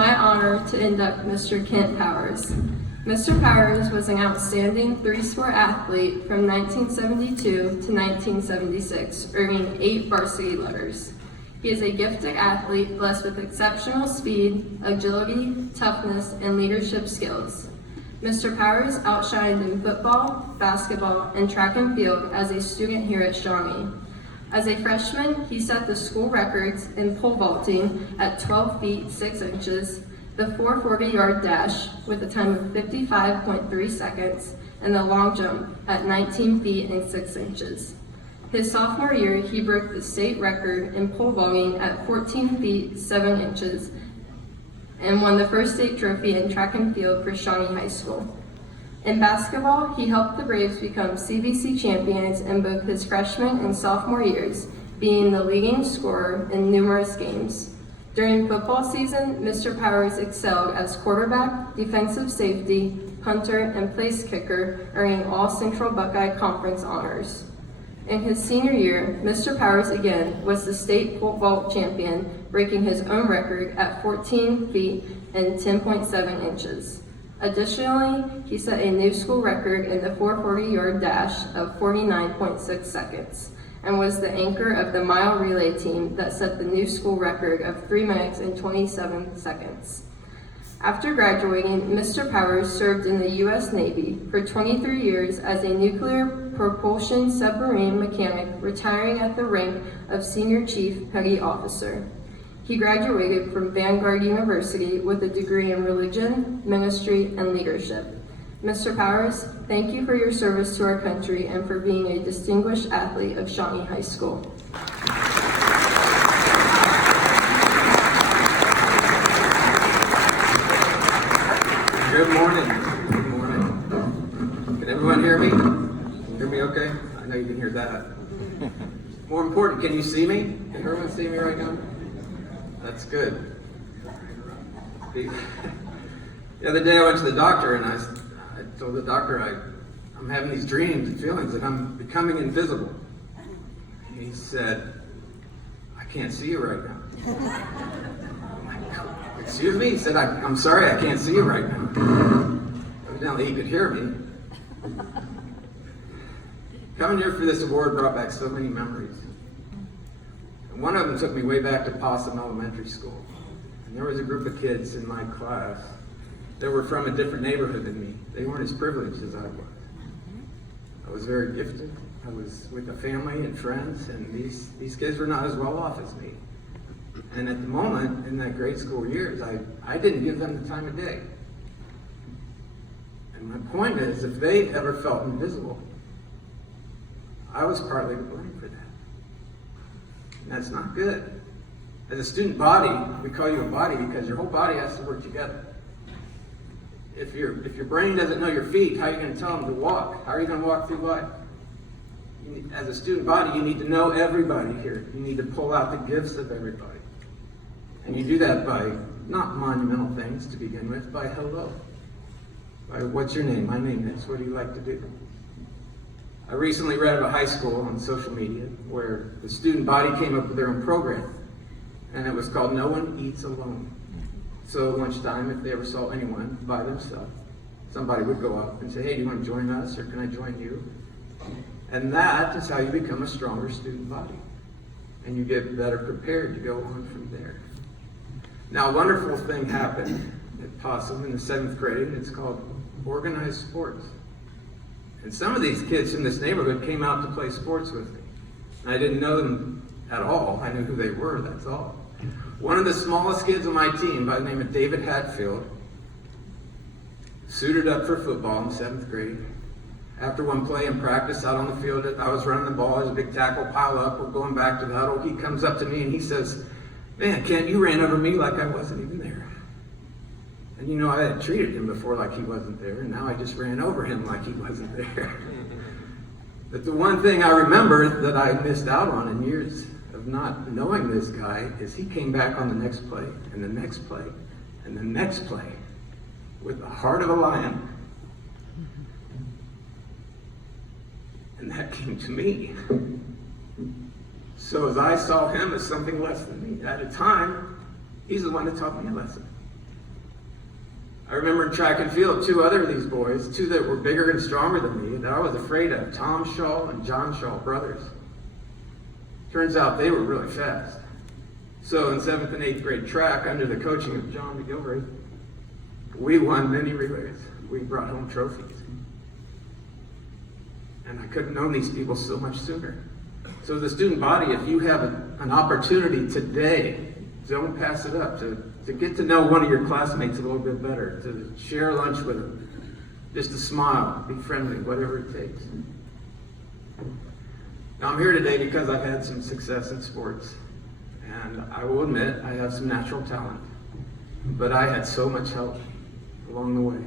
my honor to induct Mr. Kent Powers. Mr. Powers was an outstanding three-sport athlete from 1972 to 1976, earning 8 varsity letters. He is a gifted athlete blessed with exceptional speed, agility, toughness, and leadership skills. Mr. Powers outshined in football, basketball, and track and field as a student here at Shawnee. As a freshman, he set the school records in pole vaulting at 12 feet 6 inches, the 440-yard dash with a time of 55.3 seconds, and the long jump at 19 feet and 6 inches. His sophomore year, he broke the state record in pole vaulting at 14 feet 7 inches and won the first state trophy in track and field for Shawnee High School. In basketball, he helped the Braves become CBC champions in both his freshman and sophomore years, being the leading scorer in numerous games. During football season, Mr. Powers excelled as quarterback, defensive safety, punter, and place kicker, earning all Central Buckeye Conference honors. In his senior year, Mr. Powers again was the state pole vault champion, breaking his own record at 14 feet and 10.7 inches. Additionally, he set a new school record in the 440-yard dash of 49.6 seconds and was the anchor of the mile relay team that set the new school record of 3 minutes and 27 seconds. After graduating, Mr. Powers served in the U.S. Navy for 23 years as a nuclear propulsion submarine mechanic, retiring at the rank of Senior Chief Petty Officer. He graduated from Vanguard University with a degree in religion, ministry, and leadership. Mr. Powers, thank you for your service to our country and for being a distinguished athlete of Shawnee High School. Good morning. Good morning. Can everyone hear me? Can you hear me okay? I know you can hear that. More important, can you see me? Can everyone see me right now? That's good. The other day I went to the doctor and I told the doctor I'm having these dreams and feelings that I'm becoming invisible. He said, I can't see you right now. Excuse me? He said, I'm sorry, I can't see you right now. Evidently he could hear me. Coming here for this award brought back so many memories. And one of them took me way back to Possum Elementary School. And there was a group of kids in my class that were from a different neighborhood than me. They weren't as privileged as I was. I was very gifted. I was with a family and friends, and these kids were not as well off as me. And at the moment, in that grade school years, I didn't give them the time of day. And my point is, if they ever felt invisible, I was partly to blame for that. And that's not good. As a student body, we call you a body because your whole body has to work together. If your brain doesn't know your feet, how are you going to tell them to walk? How are you going to walk through life? As a student body, you need to know everybody here. You need to pull out the gifts of everybody. And you do that by not monumental things to begin with, by hello. By what's your name? My name is. What do you like to do? I recently read of a high school on social media where the student body came up with their own program. And it was called No One Eats Alone. So at lunchtime, if they ever saw anyone by themselves, somebody would go up and say, hey, do you want to join us, or can I join you? And that is how you become a stronger student body. And you get better prepared to go on from there. Now, a wonderful thing happened at Possum in the 7th grade. It's called organized sports. And some of these kids from this neighborhood came out to play sports with me. I didn't know them at all. I knew who they were, that's all. One of the smallest kids on my team, by the name of David Hatfield, suited up for football in 7th grade. After one play in practice out on the field, I was running the ball, there's a big tackle pile up, we're going back to the huddle. He comes up to me and he says, man, Kent, you ran over me like I wasn't even there. And you know, I had treated him before like he wasn't there, and now I just ran over him like he wasn't there. But the one thing I remember that I missed out on in years of not knowing this guy is he came back on the next play, and the next play, and the next play with the heart of a lion. And that came to me. So as I saw him as something less than me, at a time, he's the one that taught me a lesson. I remember in track and field, two other of these boys, two that were bigger and stronger than me, that I was afraid of, Tom Shaw and John Shaw, brothers. Turns out they were really fast. So in 7th and 8th grade track, under the coaching of John McGilvery, we won many relays. We brought home trophies. And I could have known these people so much sooner. So the student body, if you have an opportunity today, don't pass it up, to get to know one of your classmates a little bit better, to share lunch with them, just to smile, be friendly, whatever it takes. Now I'm here today because I've had some success in sports, and I will admit I have some natural talent, but I had so much help along the way.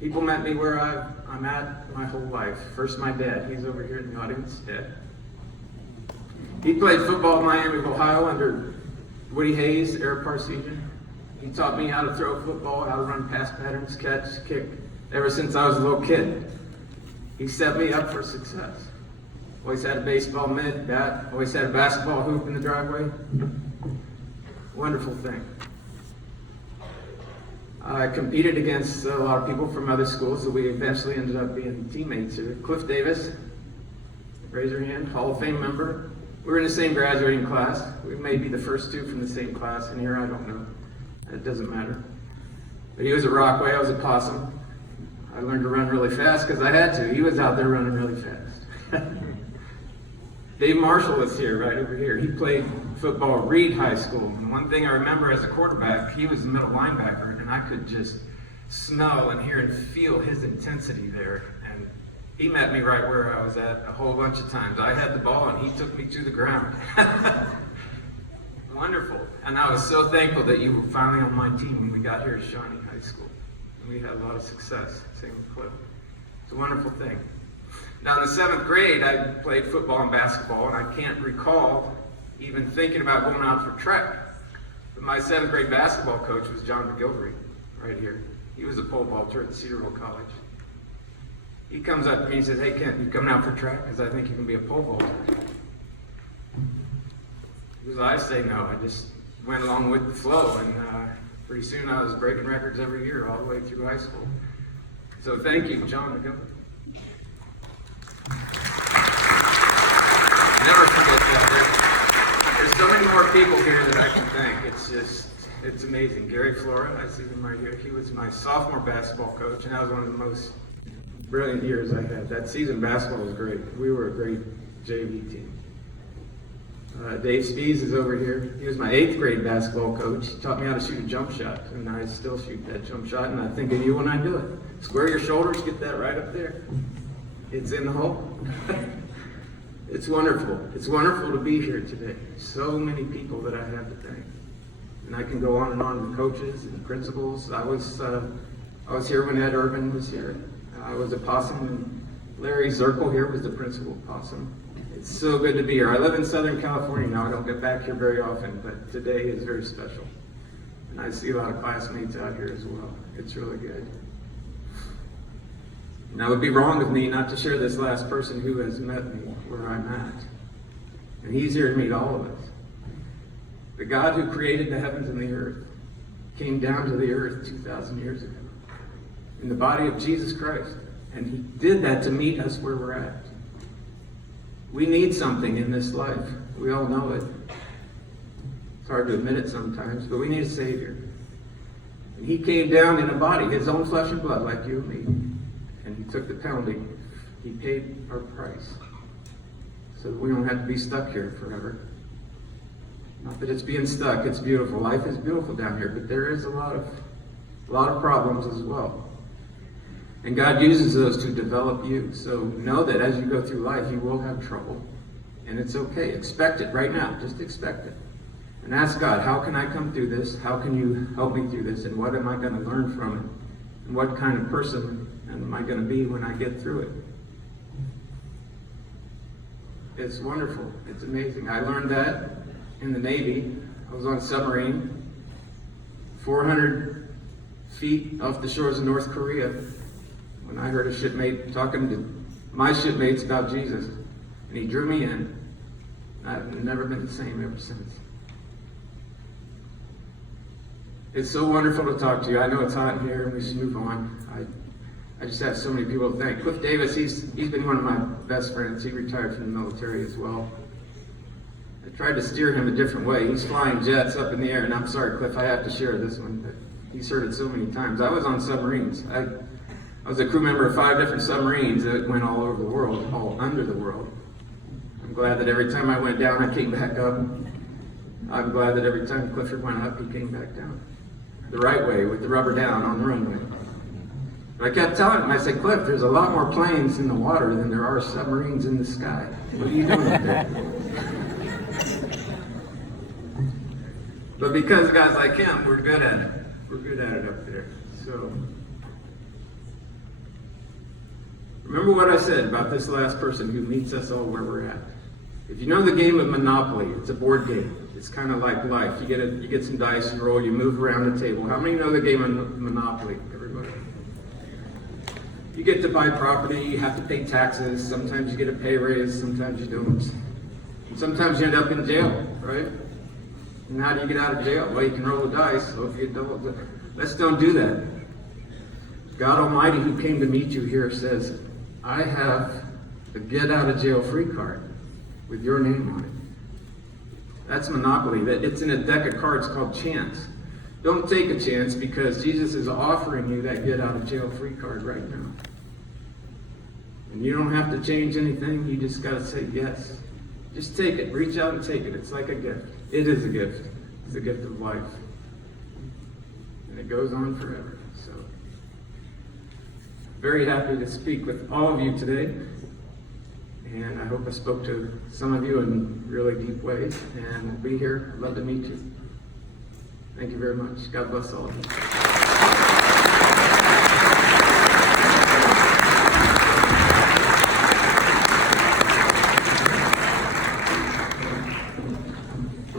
People met me where I'm at my whole life. First my dad, he's over here in the audience, Dad. He played football in Miami of Ohio under Woody Hayes, Eric Parsegian. He taught me how to throw a football, how to run pass patterns, catch, kick, ever since I was a little kid. He set me up for success. Always had a baseball mitt, bat, always had a basketball hoop in the driveway. Wonderful thing. I competed against a lot of people from other schools, so we eventually ended up being teammates here. Cliff Davis, raise your hand, Hall of Fame member. We were in the same graduating class. We may be the first two from the same class in here, I don't know. It doesn't matter. But he was at Rockaway, I was at Possum. I learned to run really fast because I had to. He was out there running really fast. Dave Marshall was here, right over here. He played football at Reed High School. And one thing I remember as a quarterback, he was the middle linebacker, and I could just smell and hear and feel his intensity there. And he met me right where I was at a whole bunch of times. I had the ball, and he took me to the ground. Wonderful. And I was so thankful that you were finally on my team when we got here at Shawnee High School. And we had a lot of success. Same with Cliff. It's a wonderful thing. Now in the 7th grade, I played football and basketball, and I can't recall even thinking about going out for track. But my 7th grade basketball coach was John McGilvery, right here. He was a pole vaulter at Cedarville College. He comes up to me and says, "Hey Kent, you coming out for track? Because I think you can be a pole vaulter." Because I say no, I just went along with the flow, and pretty soon I was breaking records every year all the way through high school. So thank you, John McGilvery. Never forget that. There's so many more people here that I can thank. It's amazing. Gary Flora, I see him right here. He was my sophomore basketball coach, and that was one of the most brilliant years I had. That season basketball was great. We were a great JV team. Dave Spees is over here. He was my 8th grade basketball coach. He taught me how to shoot a jump shot, and I still shoot that jump shot, and I think of you when I do it. Square your shoulders, get that right up there. It's in the hole. It's wonderful. It's wonderful to be here today. So many people that I have to thank. And I can go on and on with coaches and principals. I was here when Ed Urban was here. I was at Possum, and Larry Zirkle here was the principal of Possum. It's so good to be here. I live in Southern California now. I don't get back here very often, but today is very special. And I see a lot of classmates out here as well. It's really good. And it would be wrong of me not to share this last person who has met me where I'm at. And he's here to meet all of us. The God who created the heavens and the earth came down to the earth 2,000 years ago in the body of Jesus Christ. And he did that to meet us where we're at. We need something in this life. We all know it. It's hard to admit it sometimes, but we need a Savior. And he came down in a body, his own flesh and blood, like you and me. And he took the penalty. He paid our price. So that we don't have to be stuck here forever. Not that it's being stuck, it's beautiful. Life is beautiful down here, but there is a lot of problems as well. And God uses those to develop you. So know that as you go through life, you will have trouble. And it's okay. Expect it right now. Just expect it. And ask God, how can I come through this? How can you help me through this? And what am I going to learn from it? And what kind of person am I going to be when I get through it? It's wonderful. It's amazing. I learned that in the Navy. I was on a submarine, 400 feet off the shores of North Korea, when I heard a shipmate talking to my shipmates about Jesus. And he drew me in. I've never been the same ever since. It's so wonderful to talk to you. I know it's hot in here, and we should move on. I just have so many people to thank. Cliff Davis, he's been one of my best friends. He retired from the military as well. I tried to steer him a different way. He's flying jets up in the air, and I'm sorry, Cliff, I have to share this one, but he's heard it so many times. I was on submarines. I was a crew member of 5 different submarines that went all over the world, all under the world. I'm glad that every time I went down, I came back up. I'm glad that every time Clifford went up, he came back down. The right way, with the rubber down on the runway. But I kept telling him, I said, Cliff, there's a lot more planes in the water than there are submarines in the sky. What are you doing up there? But because guys like him, we're good at it. We're good at it up there. So, remember what I said about this last person who meets us all where we're at. If you know the game of Monopoly, it's a board game. It's kind of like life. You get some dice, you roll, you move around the table. How many know the game of Monopoly? Everybody. You get to buy property, you have to pay taxes. Sometimes you get a pay raise, sometimes you don't. And sometimes you end up in jail, right? And how do you get out of jail? Well, you can roll the dice. So if you don't, let's don't do that. God Almighty, who came to meet you here, says, I have a get out of jail free card with your name on it. That's Monopoly. It's in a deck of cards called Chance. Don't take a chance, because Jesus is offering you that get out of jail free card right now. And you don't have to change anything. You just got to say yes. Just take it. Reach out and take it. It's like a gift. It is a gift. It's a gift of life. And it goes on forever. So, very happy to speak with all of you today. And I hope I spoke to some of you in really deep ways. And we'll be here. I'd love to meet you. Thank you very much. God bless all of you.